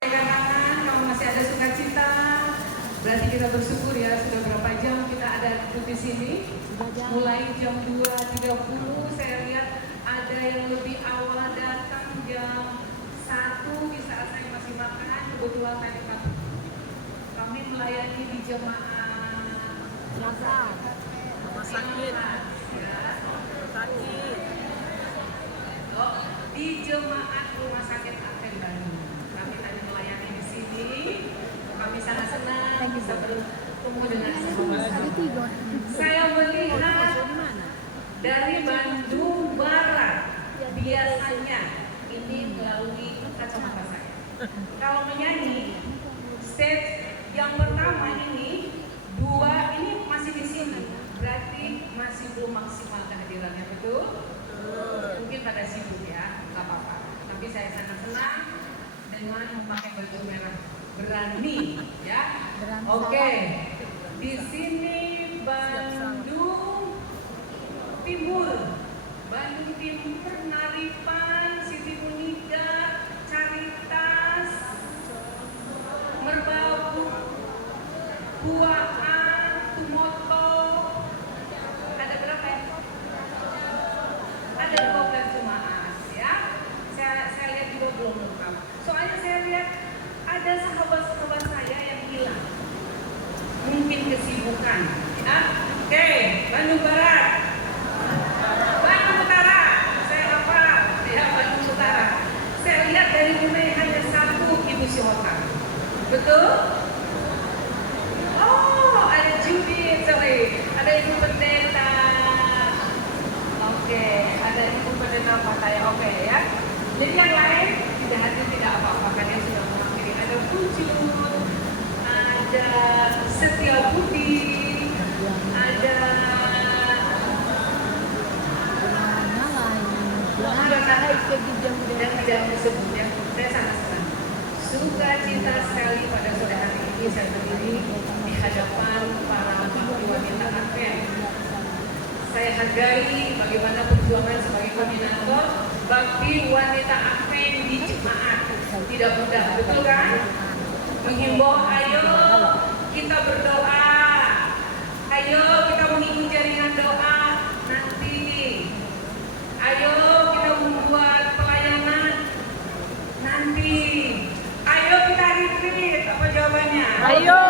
Tangan, kalau masih ada sukacita, berarti kita bersyukur ya. Sudah berapa jam kita ada di sini? Mulai jam 2.30. Saya lihat ada yang lebih awal datang jam 1 di saat saya masih makan. Kebetulan tadi kami melayani di jemaah rumah sakit di jemaat rumah sakit Advent Bandung. Kami tadi melayani di sini. Kami sangat senang bisa bertemu dengan semua. Saya melihat dari Bandung Barat, biasanya ini melalui kacamata saya. Kalau menyanyi, stage yang pertama ini, 2 ini masih di sini, berarti masih belum maksimal kehadirannya, betul? Mungkin pada sibuk ya, nggak apa-apa. Tapi saya sangat senang dengan memakai baju merah, berani ya. Oke, di sini Bandung Timur, Naripan, Siti Munika, Caritas, Merbabu, Buaan, Tumoto. Ada berapa ya? Ada 12 jemaat ya. Saya lihat juga belum lengkap. Soalnya saya lihat ada sahabat-sahabat saya yang hilang. Mungkin kesibukan. Ya. Oke, Bandung Barat. Bandung Utara. Saya hafal. Ya, Bandung Utara. Saya lihat dari Brunei hanya 1 Ibu Syihota. Betul? Oh, ada Judith, sorry. Ada Ibu Pendeta. Oke, ada Ibu Pendeta Pataya. Oke ya. Jadi yang lain tidak hadir tidak apa-apa, kalian sudah mewakili. Ada Pucuk, ada Setia Budi, ada dan tidak disebutnya. Saya sangat senang. Sukacita sekali pada sore hari ini saya berdiri di hadapan para wanita Advent. Saya hargai bagaimana perjuangan sebagai koordinator bakti wanita Advent di jemaat. Tidak mudah, betul kan? Menghimbau, ayo kita berdoa, ayo kita mengikuti jaringan doa nanti, ayo kita membuat pelayanan nanti, ayo kita retreat. Apa jawabannya? Ayo.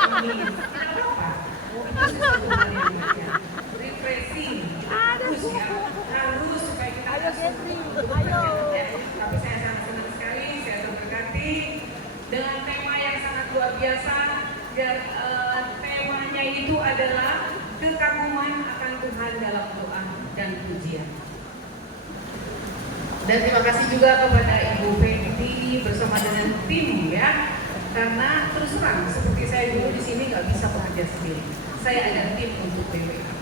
Amin. Tidak apa-apa. Itu sesuatu hal yang wajar. Refreshing harus ya, harus supaya kita Ayo, Gentry, bekerja. ayo. Tapi saya sangat senang sekali, saya terberkati dengan tema yang sangat luar biasa. Dan temanya itu adalah kekaguman akan Tuhan dalam doa dan pujian. Dan terima kasih juga kepada Ibu Fendi bersama dengan tim ya, karena terus terang seperti saya dulu di sini nggak bisa bekerja sendiri. Saya ada tim untuk PWA.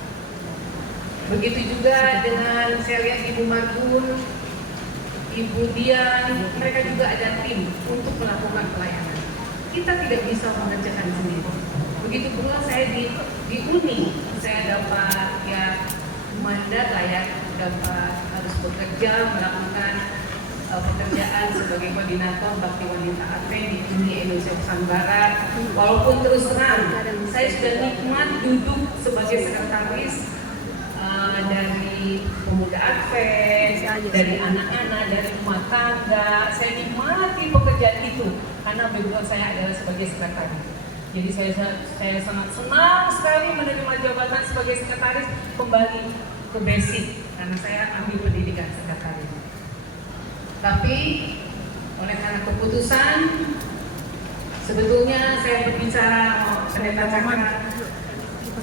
Begitu juga dengan saya lihat Ibu Margun, Ibu Dian, mereka juga ada tim untuk melakukan pelayanan. Kita tidak bisa mengerjakan sendiri. Begitu pula saya di Uni, saya dapat ya mandat lah ya, dapat harus bekerja melakukan pekerjaan sebagai koordinator bakti wanita Advent di Uni Indonesia Barat. Walaupun terus terang saya sudah nikmat duduk sebagai sekretaris dari pemuda Advent, dari anak-anak, dari rumah tangga. Saya nikmati pekerjaan itu karena background saya adalah sebagai sekretaris. Jadi saya sangat senang sekali menerima jabatan sebagai sekretaris, kembali ke basic karena saya ambil pendidikan sekretaris. Tapi oleh karena keputusan, sebetulnya saya berbicara pendeta Cakra,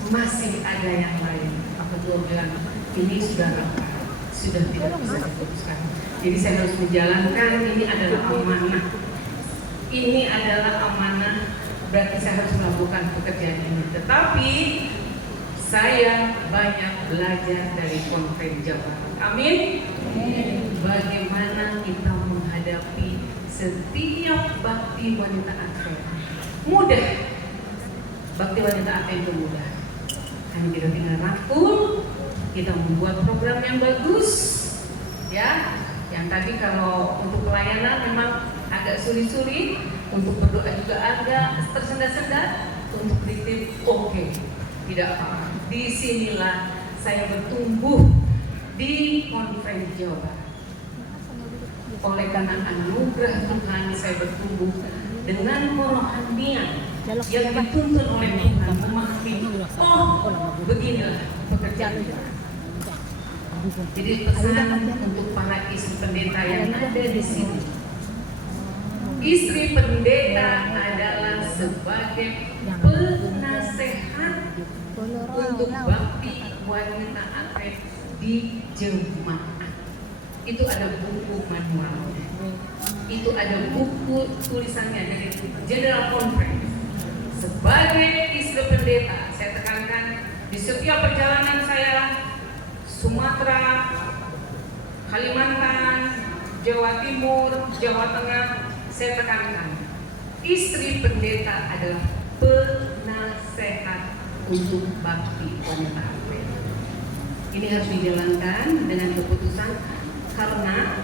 masih ada yang lain. Aku belum bilang ini sudah lengkap, sudah tidak bisa diputuskan. Jadi saya harus menjalankan, ini adalah amanah. Ini adalah amanah, berarti saya harus melakukan pekerjaan ini. Tetapi saya banyak belajar dari Konven Jawa Barat. Amin. Bagaimana kita menghadapi setiap bakti wanita Advent. Mudah. Bakti wanita Advent itu mudah. Hanya kita tinggal rangkul, kita membuat program yang bagus, ya. Yang tadi kalau untuk pelayanan memang agak sulit-sulit, untuk berdoa juga agak tersendat-sendat, untuk kritik oke, tidak apa-apa. Disinilah saya bertumbuh di Konferensi Jawa Barat. Oleh karena anugerah Tuhan saya bertumbuh dengan kerohanian yang dituntun oleh Tuhan, memahami, oh beginilah pekerjaan kita. Jadi pesan untuk para istri pendeta yang ada di sini, istri pendeta adalah sebagai penasehat untuk bakti wanita aktif di jemaat. Itu ada buku manual, itu ada buku tulisannya dari General Conference. Sebagai istri pendeta, saya tekankan di setiap perjalanan saya, Sumatera, Kalimantan, Jawa Timur, Jawa Tengah, saya tekankan istri pendeta adalah penasehat untuk bakti wanita aktif. Ini harus dijalankan dengan keputusan, karena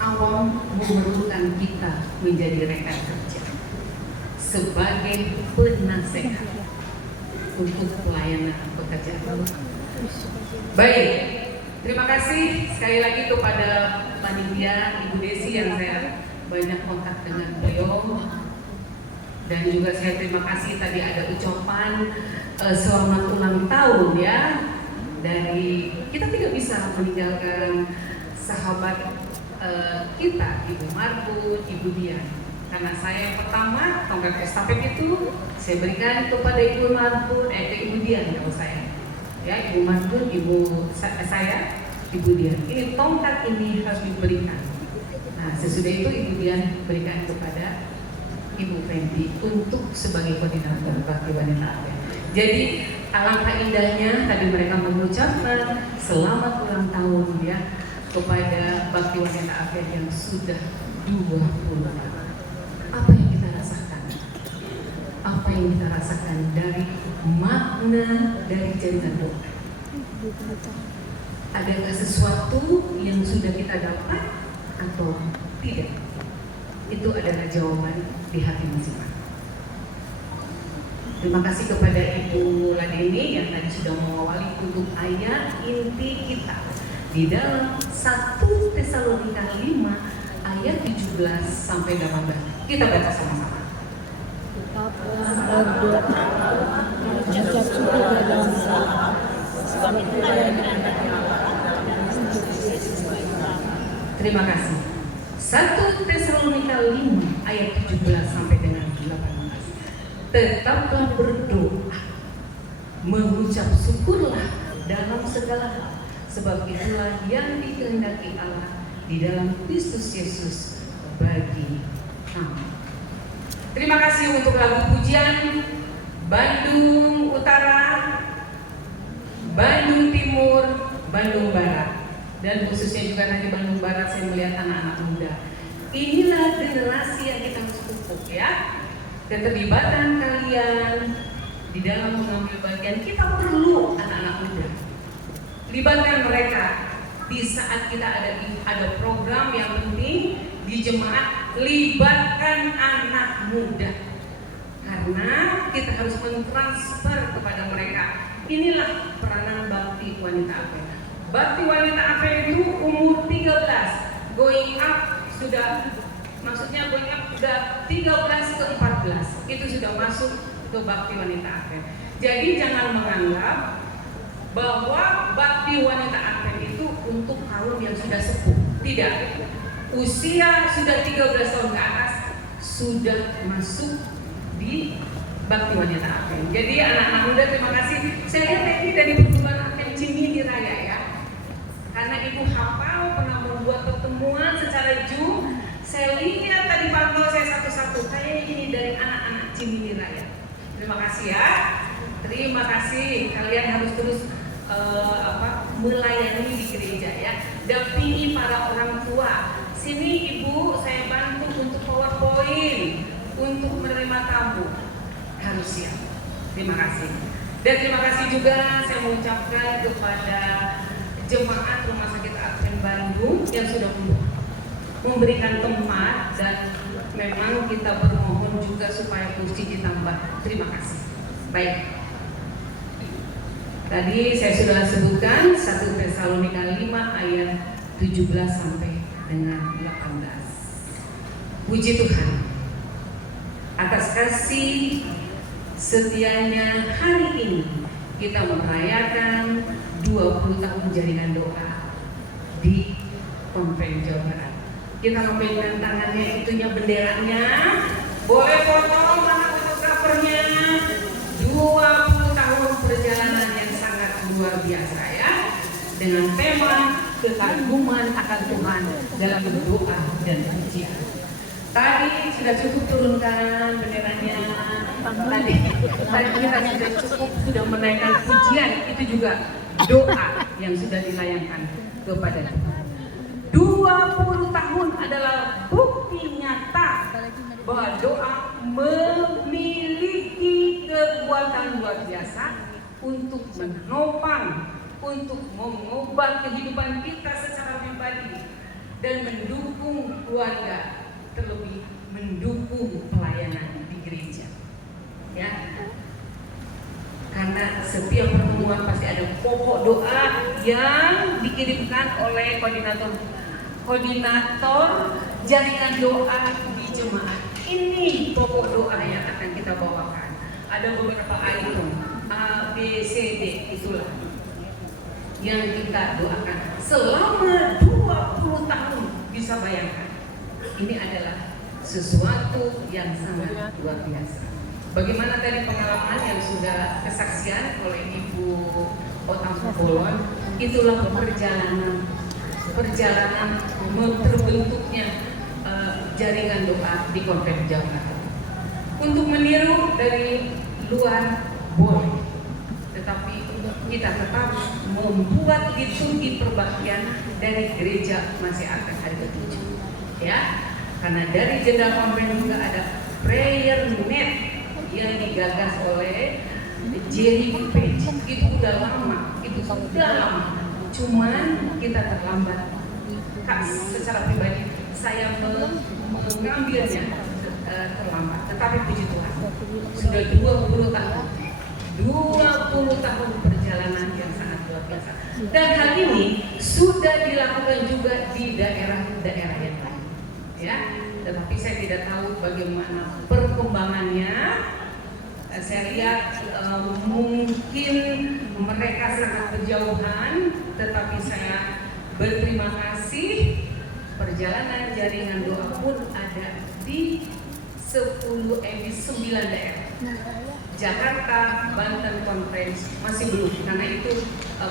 awam memerlukan kita menjadi rekan kerja sebagai penasehat untuk pelayanan pekerjaan. Baik, terima kasih sekali lagi kepada panitia Ibu Desi yang saya banyak kontak dengan beliau, dan juga saya terima kasih tadi ada ucapan selamat ulang tahun ya. Dari kita tidak bisa meninggalkan sahabat kita, Ibu Marbun, Ibu Dian, karena saya yang pertama tongkat estafet itu saya berikan kepada Ibu Marbun, Ibu Dian kalau saya, ya Ibu Marbun, saya, Ibu Dian. Ini tongkat ini harus diberikan. Nah sesudah itu Ibu Dian berikan kepada Ibu Fendi untuk sebagai koordinator bakti wanita aktif. Jadi alangkah indahnya tadi mereka mengucapkan selamat ulang tahun ya kepada bakti wanita aktif yang sudah 20 tahun. Apa yang kita rasakan? Apa yang kita rasakan dari makna dari jaringan doa? Adakah sesuatu yang sudah kita dapat atau tidak? Itu adalah jawaban di hati masing-masing. Terima kasih kepada Ibu Ladeni yang tadi sudah mengawali untuk ayat inti kita di dalam 1 Tesalonika 5 ayat 17 sampai 18. Kita baca sama-sama. Terima kasih. 1 Tesalonika 5 ayat 17 sampai dengan 18. Tetaplah berdoa, mengucap syukurlah dalam segala hal, sebab itulah yang dikehendaki Allah di dalam Kristus Yesus bagi kami. Terima kasih untuk lagu pujian Bandung Utara, Bandung Timur, Bandung Barat, dan khususnya juga nanti Bandung Barat saya melihat anak-anak muda. Inilah generasi yang kita harus pupuk ya. Keterlibatan kalian di dalam mengambil bagian, kita perlu anak-anak muda. Libatkan mereka di saat kita ada program yang penting di jemaat, libatkan anak muda. Karena kita harus mentransfer kepada mereka. Inilah peranan bakti wanita APE. Bakti wanita APE itu umur 13, going up sudah, maksudnya going up sudah 13 ke 14, itu sudah masuk ke bakti wanita APE. Jadi jangan menganggap bahwa bakti wanita APE itu untuk kaum yang sudah sepuh. Tidak. Usia sudah 13 tahun ke atas sudah masuk di bakti wanita APE. Jadi anak-anak muda terima kasih. Saya lihat ini dari perguruan APE Cimindi Raya ya. Karena Ibu hafal pernah membuat pertemuan secara Zoom. Saya lihat tadi pantau saya satu-satu. Kayak ini dari anak-anak Cimindi Raya. Terima kasih ya. Terima kasih. Kalian harus terus melayani di gereja ya. Dampingi para orang tua. Sini Ibu saya bantu untuk PowerPoint, untuk menerima tamu. Harus siap. Terima kasih. Dan terima kasih juga saya mengucapkan kepada jemaat Rumah Sakit Advent Bandung yang sudah memberikan tempat, dan memang kita bermohon juga supaya kursi ditambah. Terima kasih. Baik. Tadi saya sudah sebutkan 1 Tesalonika 5 ayat 17 sampai dengan 18. Puji Tuhan atas kasih setianya. Hari ini kita merayakan 20 tahun jaringan doa di Konven Jawa Barat. Kita lambaikan tangannya, itunya benderanya. Boleh foto, mana fotografernya? 20 tahun perjalanan yang sangat luar biasa ya, dengan tema kekaguman akan Tuhan dalam doa dan pujian. Tadi sudah cukup turunkan benderanya. Tadi kita sudah cukup sudah menaikkan pujian, itu juga doa yang sudah dilayangkan kepada Tuhan. 20 tahun adalah bukti nyata bahwa doa memiliki kekuatan luar biasa untuk menopang, untuk mengubah kehidupan kita secara pribadi dan mendukung keluarga, terlebih mendukung pelayanan di gereja. Ya. Karena setiap pertemuan pasti ada pokok doa yang dikirimkan oleh koordinator jaringan doa di jemaat. Ini pokok doa yang akan kita bawakan. Ada beberapa item A, B, C, D, itulah yang kita doakan selama 20 tahun. Bisa bayangkan, ini adalah sesuatu yang sangat luar biasa. Bagaimana tadi pengalaman yang sudah kesaksian oleh Ibu Otang Bolon, itulah perjalanan terbentuknya jaringan doa di Konven Jawa Barat. Untuk meniru dari luar boleh, tetapi kita tetap membuat liturgi perbaktian dari gereja masih akan hari ke-7, ya. Karena dari jendela konven juga ada prayer net yang digagas oleh Jerry Page. Itu udah lama, cuman kita terlambat. Secara pribadi saya mengambilnya terlambat, tetapi puji Tuhan sudah 20 tahun 20 tahun perjalanan yang sangat luar biasa, dan hal ini sudah dilakukan juga di daerah-daerah yang lain, ya. Tetapi saya tidak tahu bagaimana perkembangannya. Saya lihat mungkin mereka sangat berjauhan, tetapi saya berterima kasih perjalanan jaringan doa pun ada di 9 daerah. Jakarta, Banten Conference masih belum, karena itu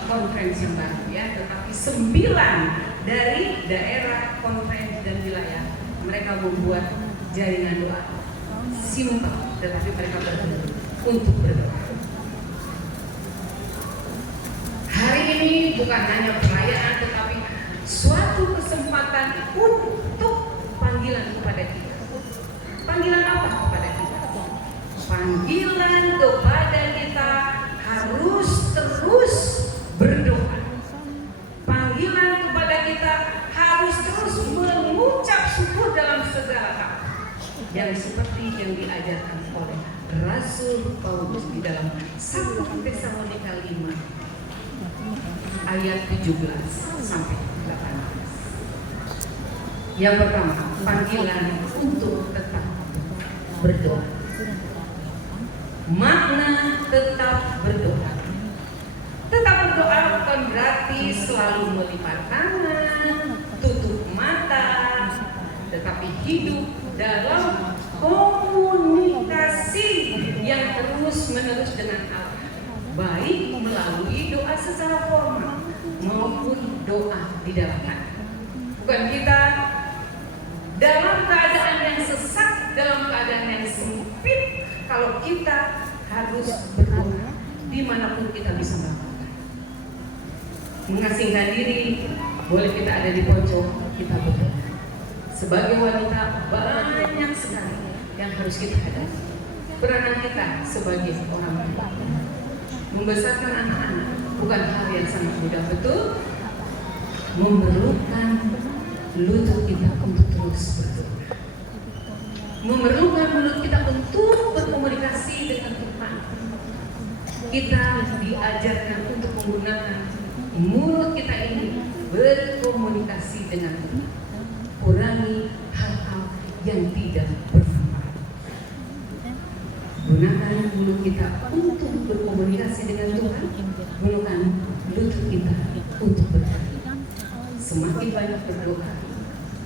conference yang baru ya, tetapi 9 dari daerah conference dan wilayah mereka membuat jaringan doa simpel, tetapi mereka berbentuk untuk berdoa. Hari ini bukan hanya perayaan, tetapi suatu kesempatan untuk panggilan kepada kita. Panggilan apa kepada kita? Panggilan kepada kita harus terus berdoa. Panggilan kepada kita harus terus mengucap syukur dalam segala hal, yang seperti yang diajarkan oleh Rasul Paulus di dalam 1 Tesalonika 5 ayat 17 sampai 18. Yang pertama, panggilan untuk tetap berdoa. Makna tetap berdoa. Tetap berdoa bukan berarti selalu melipat tangan, tutup mata, tetapi hidup dalam komunikasi yang terus-menerus dengan Allah, baik melalui doa secara formal maupun doa di dalam hati. Bukan kita dalam keadaan yang sesak, dalam keadaan yang sempit, kalau kita harus berdoa dimanapun kita bisa melakukan. Mengasingkan diri, boleh kita ada di pojok, kita berdoa. Sebagai wanita banyak sekali yang harus kita hadapi. Peranan kita sebagai orang tua, membesarkan anak-anak bukan hal yang sangat mudah, betul. Memerlukan lutut kita untuk terus berdoa. Memerlukan mulut kita untuk berkomunikasi dengan Tuhan. Kita diajarkan untuk menggunakan mulut kita ini berkomunikasi dengan Tuhan. Kurangi hal-hal yang tidak bermanfaat. Gunakan mulut kita untuk berkomunikasi dengan Tuhan. Gunakan lutut kita untuk berdoa. Semakin banyak berdoa,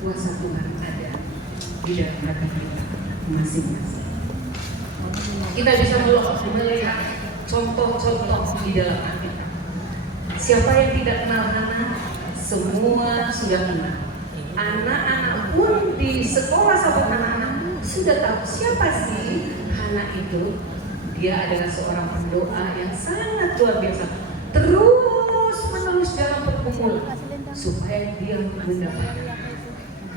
kuasa Tuhan ada di dalam hati kita masing-masing. Kita bisa melihat contoh-contoh di dalam Alkitab. Siapa yang tidak kenal Hana, semua sudah kenal. Anak-anak pun di sekolah sahabat anak-anak sudah tahu siapa sih Hana itu. Dia adalah seorang pendoa yang sangat luar biasa, terus menerus dalam pergumulan supaya dia mendapatkan.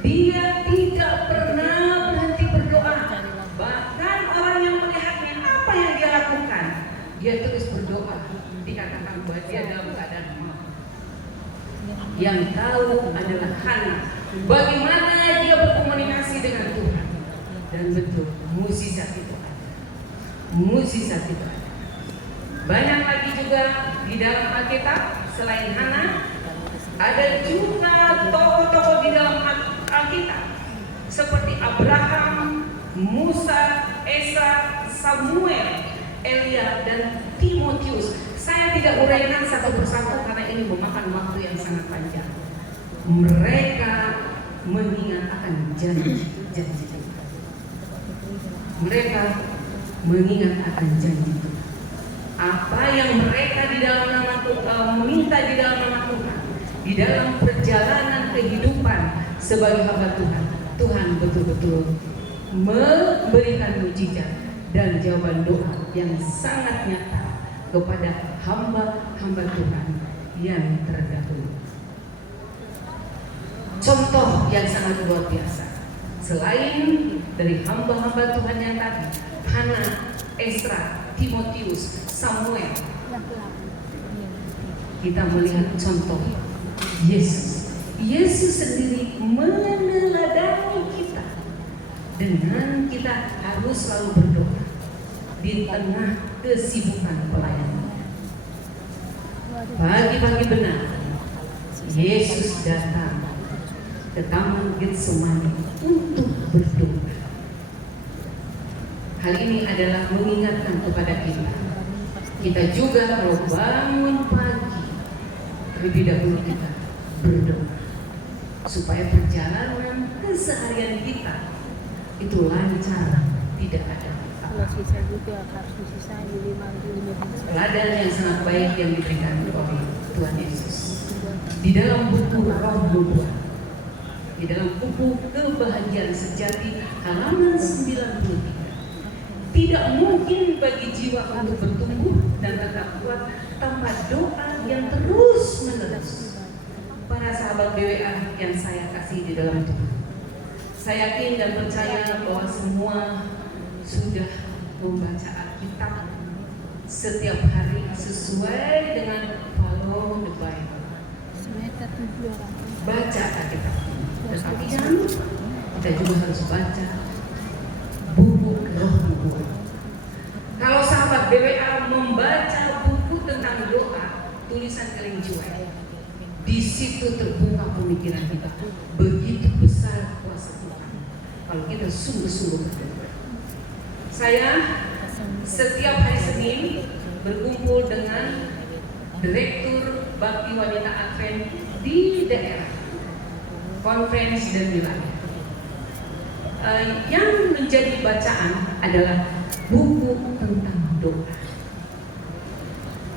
Dia tidak pernah berhenti berdoa. Bahkan orang yang melihatnya apa yang dia lakukan, dia terus berdoa. Dikatakan bahwa dia dalam keadaan lemah. Yang tahu adalah Hana. Bagaimana dia berkomunikasi dengan Tuhan. Dan betul, mukjizat itu ada. Mukjizat itu ada. Banyak lagi juga di dalam Alkitab selain Hana, ada juga tokoh-tokoh di dalam Alkitab seperti Abraham, Musa, Esra, Samuel, Elia, dan Timotius. Saya tidak uraikan satu persatu karena ini memakan waktu yang sangat panjang. Mereka mengingat akan janji-janji Tuhan. Mereka mengingat akan janji Tuhan. Apa yang mereka di dalam nama Tuhan meminta di dalam nama Tuhan, di dalam perjalanan kehidupan sebagai hamba Tuhan, Tuhan betul-betul memberikan mukjizat dan jawaban doa yang sangat nyata kepada hamba-hamba Tuhan yang terdahulu. Contoh yang sangat luar biasa, selain dari hamba-hamba Tuhan yang tadi, Hana, Esra, Timotius, Samuel, kita melihat contoh Yesus. Yesus sendiri meneladani kita dengan kita harus selalu berdoa di tengah kesibukan pelayanan. Pagi-pagi benar Yesus datang ke Taman Getsemani untuk berdoa. Hal ini adalah mengingatkan kepada kita. Kita juga kalau bangun pagi terlebih dahulu kita berdoa supaya perjalanan keseharian kita itu lancar, tidak ada. Teladan yang sangat baik yang diberikan oleh Tuhan Yesus di dalam buku Roh Nubuat, di dalam buku Kebahagiaan Sejati halaman 93. Tidak mungkin bagi jiwa untuk bertumbuh dan tetap kuat tanpa doa yang terus menerus. Para sahabat BWA yang saya kasih di dalam Tuhan, saya yakin dan percaya bahwa semua sudah membaca Alkitab setiap hari sesuai dengan follow the Bible. Baca Alkitab. Tetapi jangan lupa kita juga harus baca buku Roh Nubuat. Kalau sahabat BWA membaca buku tentang doa tulisan Ellen G. White, di situ terbuka pemikiran kita. Begitu besar kuasa Tuhan kalau kita sungguh-sungguh berdoa. Saya setiap hari Senin berkumpul dengan Direktur Bakti Wanita Advent di daerah Conference dan wilayah. Yang menjadi bacaan adalah buku tentang doa.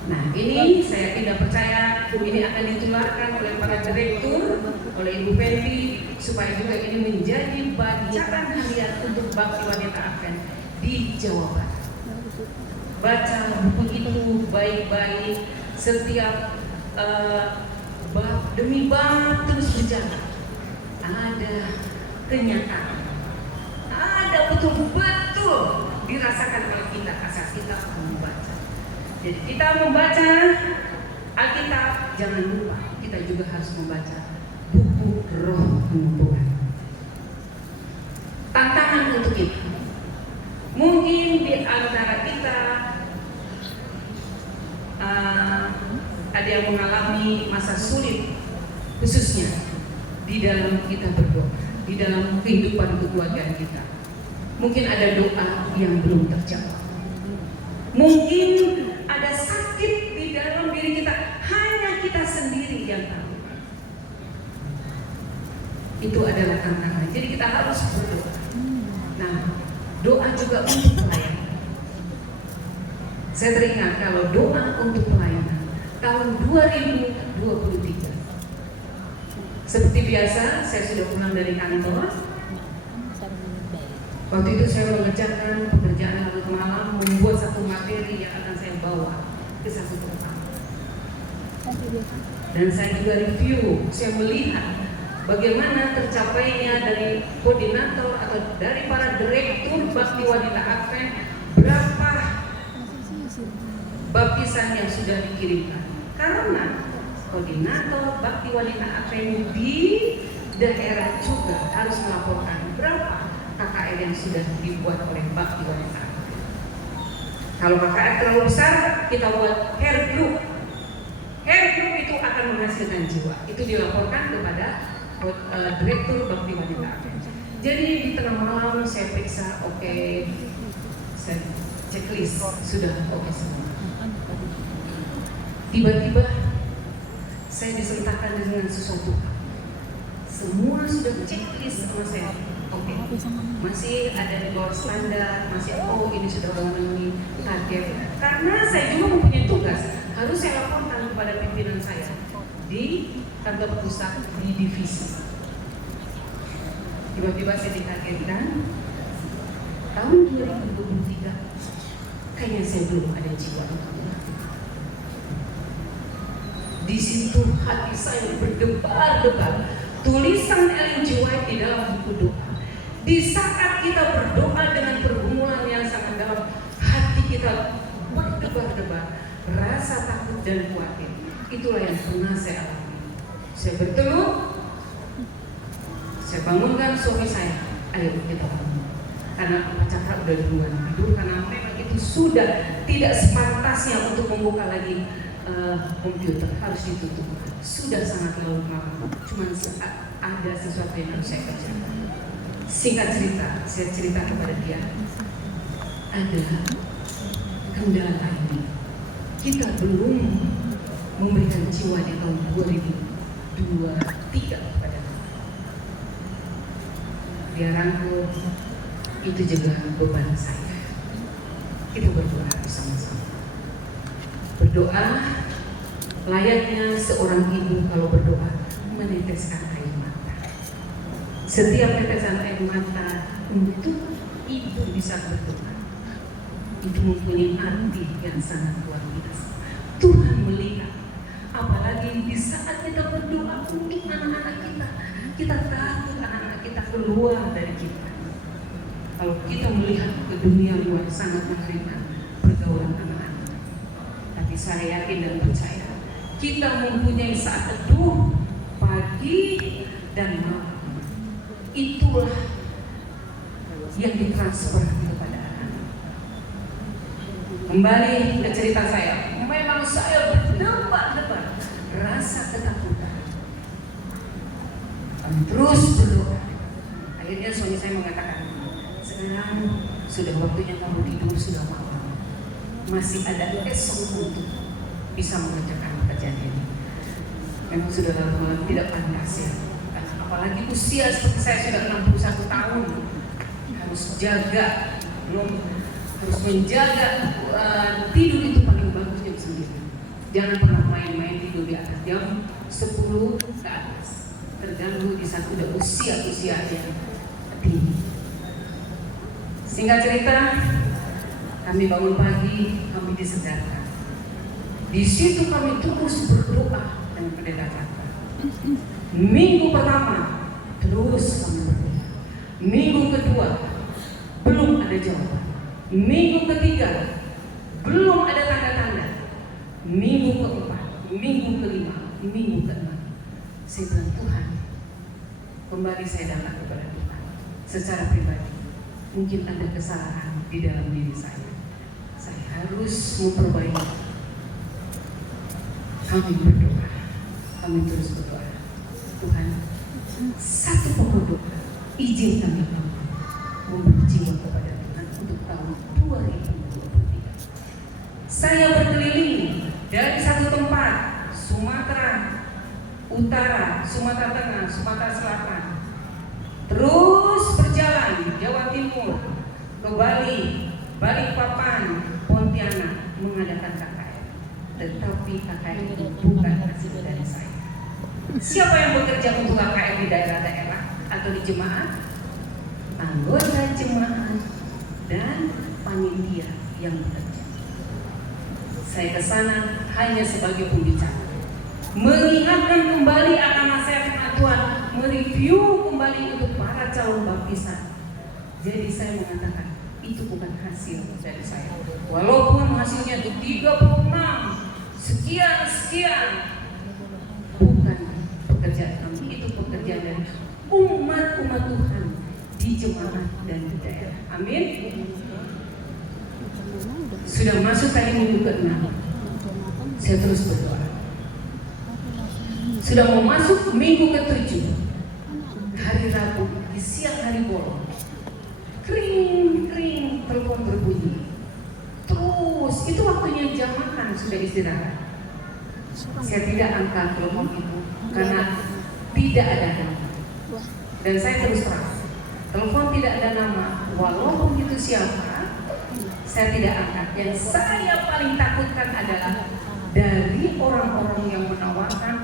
Nah, ini saya tidak percaya ini akan ditularkan oleh para direktur, oleh Ibu Fendi, supaya juga ini menjadi bacaan harian untuk Bakti Wanita Advent di Jawa Barat. Baca buku itu baik-baik, setiap bab demi bab terus berjalan. Ada kenyataan, ada betul-betul dirasakan oleh kita asal kita membaca. Jadi kita membaca Alkitab, jangan lupa kita juga harus membaca buku roh penubuhan. Tantangan untuk kita. Mungkin di antara kita ada yang mengalami masa sulit, khususnya di dalam kita berdoa, di dalam kehidupan keluarga kita. Mungkin ada doa yang belum terjawab. Mungkin ada sakit di dalam diri kita, hanya kita sendiri yang tahu. Itu adalah tantangan. Jadi kita harus berdoa. Nah, doa juga untuk pelayanan. Saya teringat kalau doa untuk pelayanan tahun 2023. Seperti biasa, saya sudah pulang dari kantor. Waktu itu saya mengerjakan pekerjaan larut malam, membuat satu materi yang akan saya bawa ke satu tempat. Dan saya juga review, saya melihat bagaimana tercapainya dari koordinator atau dari para direktur Bakti Wanita Advent, berapa baptisan yang sudah dikirimkan. Karena koordinator Bakti Wanita Advent di daerah juga harus melaporkan berapa KKR yang sudah dibuat oleh Bakti Wanita. Kalau KKR terlalu besar, kita buat hair group. Hair group itu akan menghasilkan jiwa. Itu dilaporkan kepada Direktur Bakti Wanita. Jadi di tengah malam saya periksa, oke, saya checklist sudah oke semua. Tiba-tiba saya disertakan dengan sesuatu. Semua sudah checklist sama saya. Oke, masih ada di bawah standar, masih ini sudah memenuhi target. Karena saya juga mempunyai tugas, harus saya laporkan kepada pimpinan saya di kantor pusat di divisi. Tiba-tiba saya dikagetkan, tahun 2023 kayaknya saya belum ada jiwa untuk melakukan. Di situ hati saya berdebar-debar. Tulisan Ellen G. White di dalam buku doa. Di saat kita berdoa dengan pergumulan yang sangat dalam, hati kita berdebar-debar, rasa takut dan khawatir. Itulah yang pernah saya alami. Saya bertelut, saya bangunkan suami saya, ayo kita bangun. Karena cakap udah duluan tidur, karena memang itu sudah tidak sepantasnya untuk membuka lagi komputer, harus ditutup. Sudah sangat larut malam, cuma saat ada sesuatu yang harus saya kerjakan. Singkat cerita, saya cerita kepada dia, ada kendala ini. Kita belum memberikan jiwa di tahun 2023 kepada Tuhan. Dia rangkul, itu juga beban saya. Kita berdoa bersama-sama. Berdoa layaknya seorang ibu kalau berdoa meneteskan air mata. Setiap tetesan air mata untuk ibu bisa berdoa itu mempunyai arti yang sangat luar biasa. Tuhan melihat, apalagi di saat kita berdoa untuk anak-anak kita, kita tahu anak-anak kita keluar dari kita. Kalau kita melihat ke dunia luar sangat mengerikan pergaulan anak-anak. Tapi saya yakin dan percaya kita mempunyai saat teduh pagi dan malam. Itulah yang ditransfer kepada anak. Kembali ke cerita saya, memang saya berdebar-debar, rasa ketakutan. Terus berdoa. Akhirnya suami saya mengatakan, sekarang sudah waktunya kamu tidur, sudah malam. Masih ada esok untuk bisa mengerjakan pekerjaan ini. Memang sudah lama tidak pantas ya. Apalagi usia seperti saya sudah 61 tahun, harus jaga, harus menjaga tidur itu paling bagus jam 9. Jangan pernah main-main tidur di atas jam 10 ke atas. Terganggu di saat udah usia yang tinggi. Singkat cerita, kami bangun pagi, kami disegarkan. Di situ kami terus berdoa dengan pendeta Cakra. Minggu pertama terus kami berdoa. Minggu kedua belum ada jawaban. Minggu ketiga belum ada tanda-tanda. Minggu keempat, minggu kelima, minggu keenam. Saya bilang, Tuhan, kembali saya datang kepada Tuhan secara pribadi. Mungkin ada kesalahan di dalam diri saya harus memperbaiki. Kami berdoa, kami terus berdoa. Tuhan, satu pokok doa, izinkan kami memberi jiwa kepada Tuhan untuk tahun 2023. Saya berkeliling dari satu tempat, Sumatera Utara, Sumatera Tengah, Sumatera Selatan, terus berjalan di Jawa Timur, ke Bali, Balikpapan, Pontianak mengadakan KKR. Tetapi KKR itu bukan hasil dari saya. Siapa yang bekerja untuk KKR di daerah-daerah atau di jemaat? Anggota jemaat dan panitia yang bekerja. Saya ke sana hanya sebagai pembicara, mengingatkan kembali akan nasihat Tuhan, mereview kembali untuk para calon baptisan. Jadi saya mengatakan itu bukan hasil dari saya. Walaupun hasilnya itu 36 sekian, bukan pekerjaan kami, itu pekerjaan dari umat-umat Tuhan di jemaat dan di daerah. Amin. Sudah masuk tadi minggu ke-6, saya terus berdoa. Sudah mau masuk minggu ke-7, hari Rabu, di siang hari bolong, kring, telepon berbunyi. Terus, itu waktunya jam makan, sudah istirahat. Saya tidak angkat telepon itu, karena tidak ada nama. Dan saya terus terang, telepon tidak ada nama, walaupun itu siapa, saya tidak angkat. Yang saya paling takutkan adalah dari orang-orang yang menawarkan,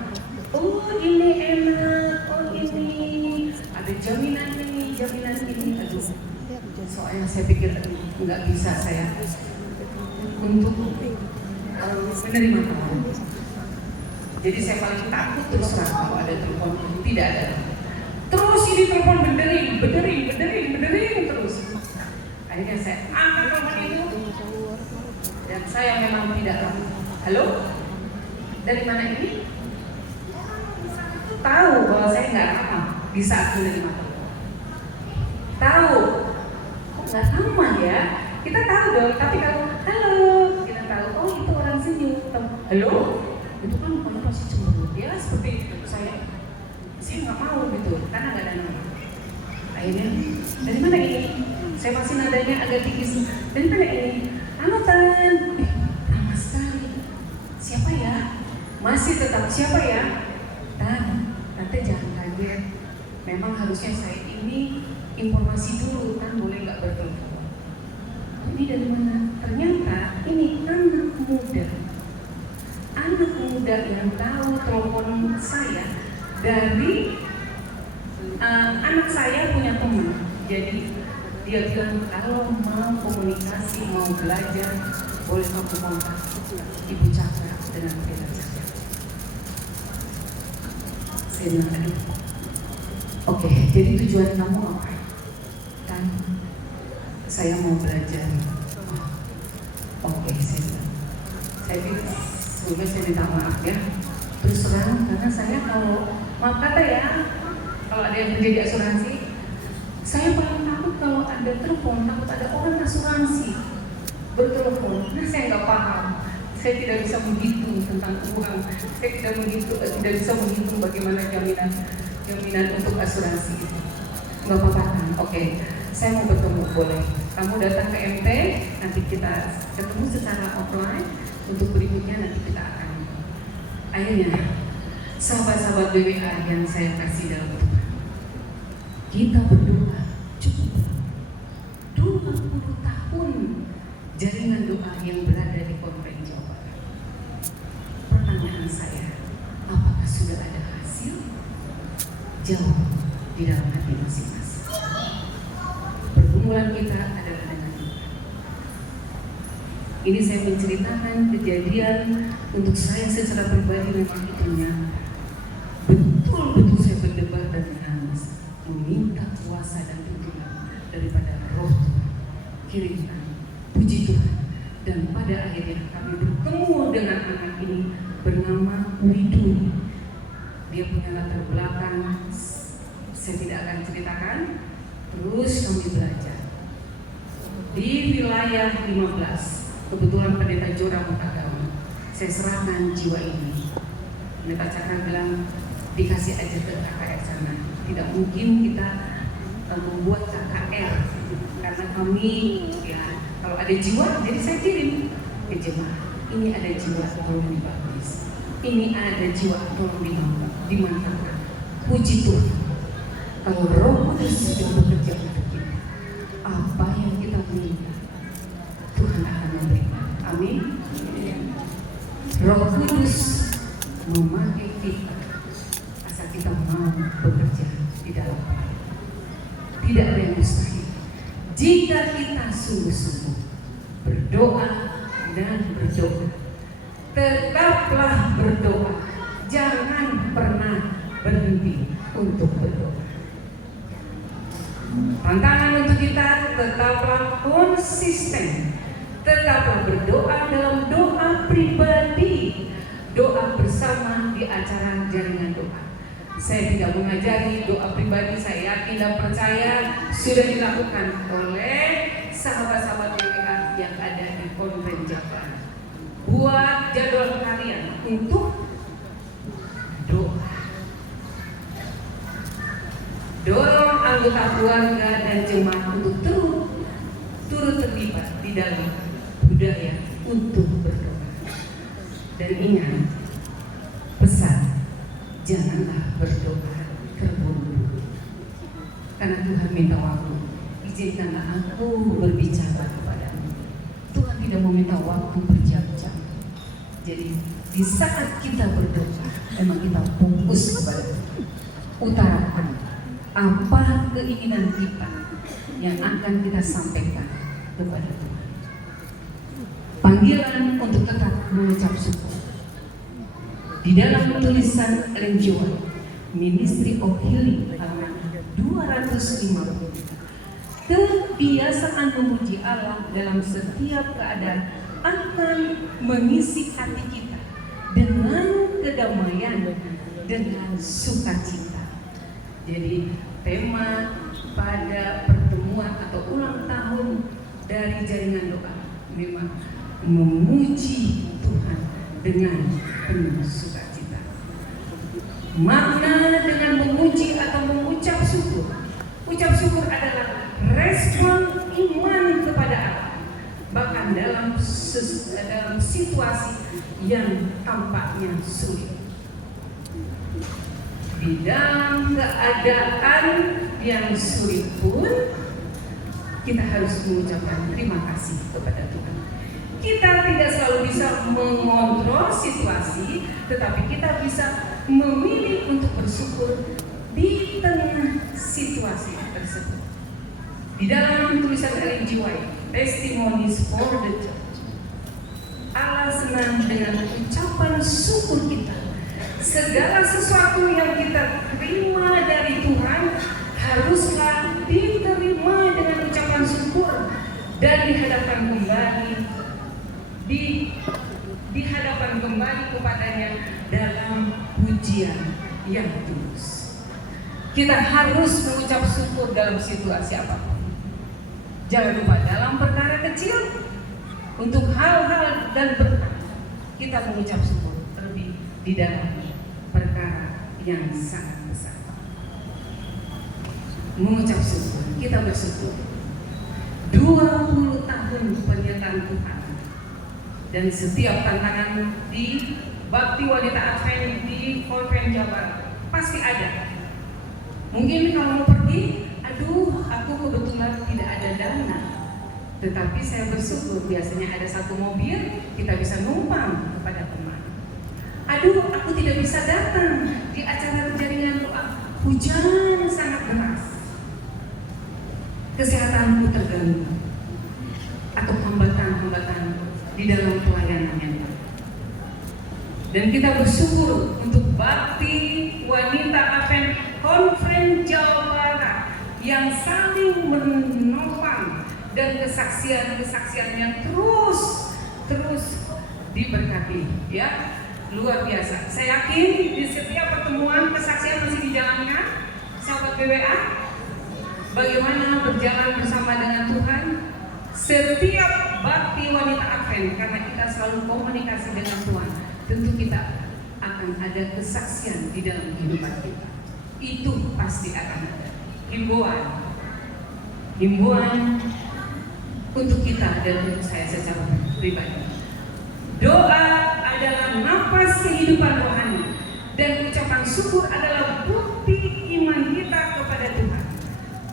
oh ini enak, oh ini ada jaminan ini, aduh. Soalnya saya pikir nggak bisa saya untuk menerima tawaran. Jadi saya paling takut terus terang kalau ada telepon tidak ada. Terus ini telepon berdering terus. Akhirnya saya angkat telepon itu dan saya memang tidak tahu. Halo, dari mana ini? Tahu bahwa saya nggak ramah di saat menerima telepon. Tahu, kok nggak ramah ya? Kita tahu dong, tapi kalau halo, kita tahu, oh itu orang senyum. Halo, itu kan kamu pasti cemburu. Ya seperti itu, saya nggak mau gitu, karena nggak ada nama. Akhirnya, dari mana ini? Saya masih nadanya agak tinggi. Dari mana ini? Anotan. Ramah sekali. Siapa ya? Masih tetap siapa ya? Tante jangan kaget. Memang harusnya saya ini informasi dulu, kan boleh nggak bertelepon. Ini dari mana? Ternyata ini anak muda yang tahu telepon saya dari anak saya punya teman. Jadi dia bilang kalau mau komunikasi, mau belajar, boleh kamu kontak Ibu Cakra dengan kita saja. Saya bilang tadi, oke, jadi tujuan kamu apa? Kan saya mau belajar. Oke, saya bilang, sebelumnya saya minta maaf ya. Terus terang, karena saya kalau maaf kata ya, kalau ada yang kerja di asuransi, saya paling takut kalau ada telepon, takut ada orang asuransi bertelepon. Nah saya nggak paham, saya tidak bisa menghitung tentang uang, saya tidak bisa menghitung bagaimana jaminan untuk asuransi itu. Nggak apa-apa kan? Oke, saya mau bertemu, boleh. Kamu datang ke MP, nanti kita ketemu secara offline. Untuk berikutnya nanti kita akan. Akhirnya, sahabat-sahabat BWA yang saya kasih dalam Tuhan, kita berdoa cukup 20 tahun jaringan doa yang berada di Konven Jawa Barat. Pertanyaan saya, apakah sudah ada hasil? Jawab di dalam hati masing-masing. Pergumulan kita adalah dengan Tuhan. Ini saya menceritakan kejadian untuk saya secara pribadi, memang itu nyata. Betul-betul saya berdebat dan menangis, meminta kuasa dan tuntunan daripada Roh Tuhan. Kirimkan, puji Tuhan. Dan pada akhirnya kami bertemu dengan anak ini bernama Widuri. Dia punya latar belakang Saya tidak akan ceritakan. Terus kami belajar di wilayah 15. Kebetulan Pendeta Joram Agama, saya serahkan jiwa ini. Pendeta Cakra bilang dikasih aja ke KKR sana. Tidak mungkin kita membuat KKR karena kami ya kalau ada jiwa, jadi saya kirim ke jemaah. Ini ada jiwa tolong dibaptis. Ini ada jiwa tolong dimantapkan. Puji Tuhan. Kalau Roh Kudus sudah bekerja untuk kita, apa yang kita minta Tuhan akan memberikan. Amin. Roh Kudus memakai kita asal kita mau bekerja di dalam. Tidak ada yang mustahil jika kita sungguh-sungguh berdoa dan berdoa. Tetaplah berdoa, jangan pernah berhenti untuk berdoa. Tantangan untuk kita, tetaplah konsisten, tetaplah berdoa dalam doa pribadi, doa bersama di acara jaringan doa. Saya tidak mengajari doa pribadi, saya yakin dan percaya sudah dilakukan oleh sahabat-sahabat WWA yang ada di Konven Jabar. Buat jadwal kalian untuk doa. Dorong anggota keluarga dan jemaat untuk turut terlibat di dalam budaya untuk berdoa. Dan ingat pesan, janganlah berdoa terburu-buru. Karena Tuhan minta waktu. Izinkanlah aku berbicara kepadamu. Tuhan tidak meminta waktu berjam-jam. Jadi di saat kita berdoa, memang kita fokus kepada utarakan apa keinginan kita yang akan kita sampaikan kepada Tuhan. Panggilan untuk tetap mengucap syukur. Di dalam tulisan Ellen G. White, Ministry of Healing halaman 250, kebiasaan memuji Allah dalam setiap keadaan akan mengisi hati kita dengan kedamaian, dengan sukacita. Jadi tema pada pertemuan atau ulang tahun dari jaringan doa memang memuji Tuhan dengan penuh sukacita. Makna dengan memuji atau mengucap syukur. Ucap syukur adalah respon iman kepada Allah. Bahkan dalam situasi yang tampaknya sulit. Di dalam keadaan yang sulit pun kita harus mengucapkan terima kasih kepada Tuhan. Kita tidak selalu bisa mengontrol situasi, tetapi kita bisa memilih untuk bersyukur di tengah situasi tersebut. Di dalam tulisan Ellen G. White, Testimonies for the Church, Allah senang dengan ucapan syukur kita. Segala sesuatu yang kita terima dari Tuhan haruslah diterima dengan ucapan syukur dan dihadapkan kembali kepadanya dalam pujian yang tulus. Kita harus mengucap syukur dalam situasi apapun. Jangan lupa dalam perkara kecil, untuk hal-hal dan berkat kita mengucap syukur, terlebih di dalam perkara yang sangat besar. Mengucap syukur, kita bersyukur 20 tahun penyertaan Tuhan dan setiap tantangan di Bakti Wanita Advent di Konven Jabar pasti ada. Mungkin kalau mau pergi, aduh aku kebetulan tidak ada dana, tetapi saya bersyukur biasanya ada satu mobil kita bisa numpang kepada teman. Aduh, aku tidak bisa datang di acara jaringan doa, hujan sangat deras, kesehatanku terganggu, atau hambatan-hambatan di dalam pelayanannya. Dan kita bersyukur untuk Bakti Wanita Advent Konven Jawa Barat yang saling menopang dan kesaksian-kesaksian yang terus diberkati, ya. Luar biasa. Saya yakin di setiap pertemuan kesaksian masih dijalankan. sahabat BWA, bagaimana berjalan bersama dengan Tuhan? Setiap bakti wanita Advent, karena kita selalu komunikasi dengan Tuhan, tentu kita akan ada kesaksian di dalam kehidupan kita. Itu pasti akan ada himbauan untuk kita dan untuk saya secara pribadi. Doa adalah nafas kehidupan rohani, dan ucapan syukur adalah bukti iman kita kepada Tuhan.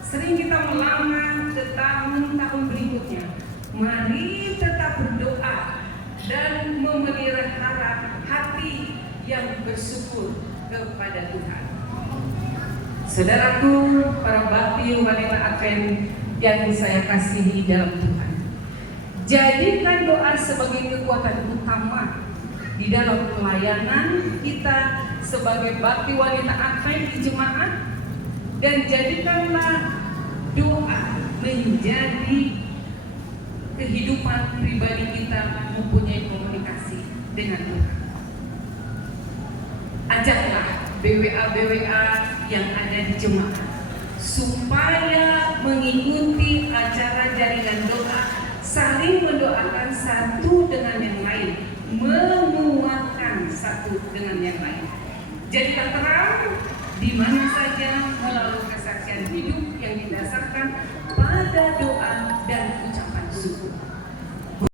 Sering kita melangkah ke tahun-tahun berikutnya. Mari tetap berdoa dan memelihara hati yang bersyukur kepada Tuhan. Saudaraku, para bakti wanita Advent yang saya kasihi dalam Tuhan, jadikan doa sebagai kekuatan utama di dalam pelayanan kita sebagai bakti wanita Advent di jemaat, dan jadikanlah doa menjadi kehidupan pribadi kita mempunyai komunikasi dengan Tuhan. Ajaklah BWA yang ada di jemaat supaya mengikuti acara jaringan doa, saling mendoakan satu dengan yang lain, menguatkan satu dengan yang lain. Jadilah terang di mana saja melalui kesaksian hidup yang didasarkan pada doa dan ucapan syukur.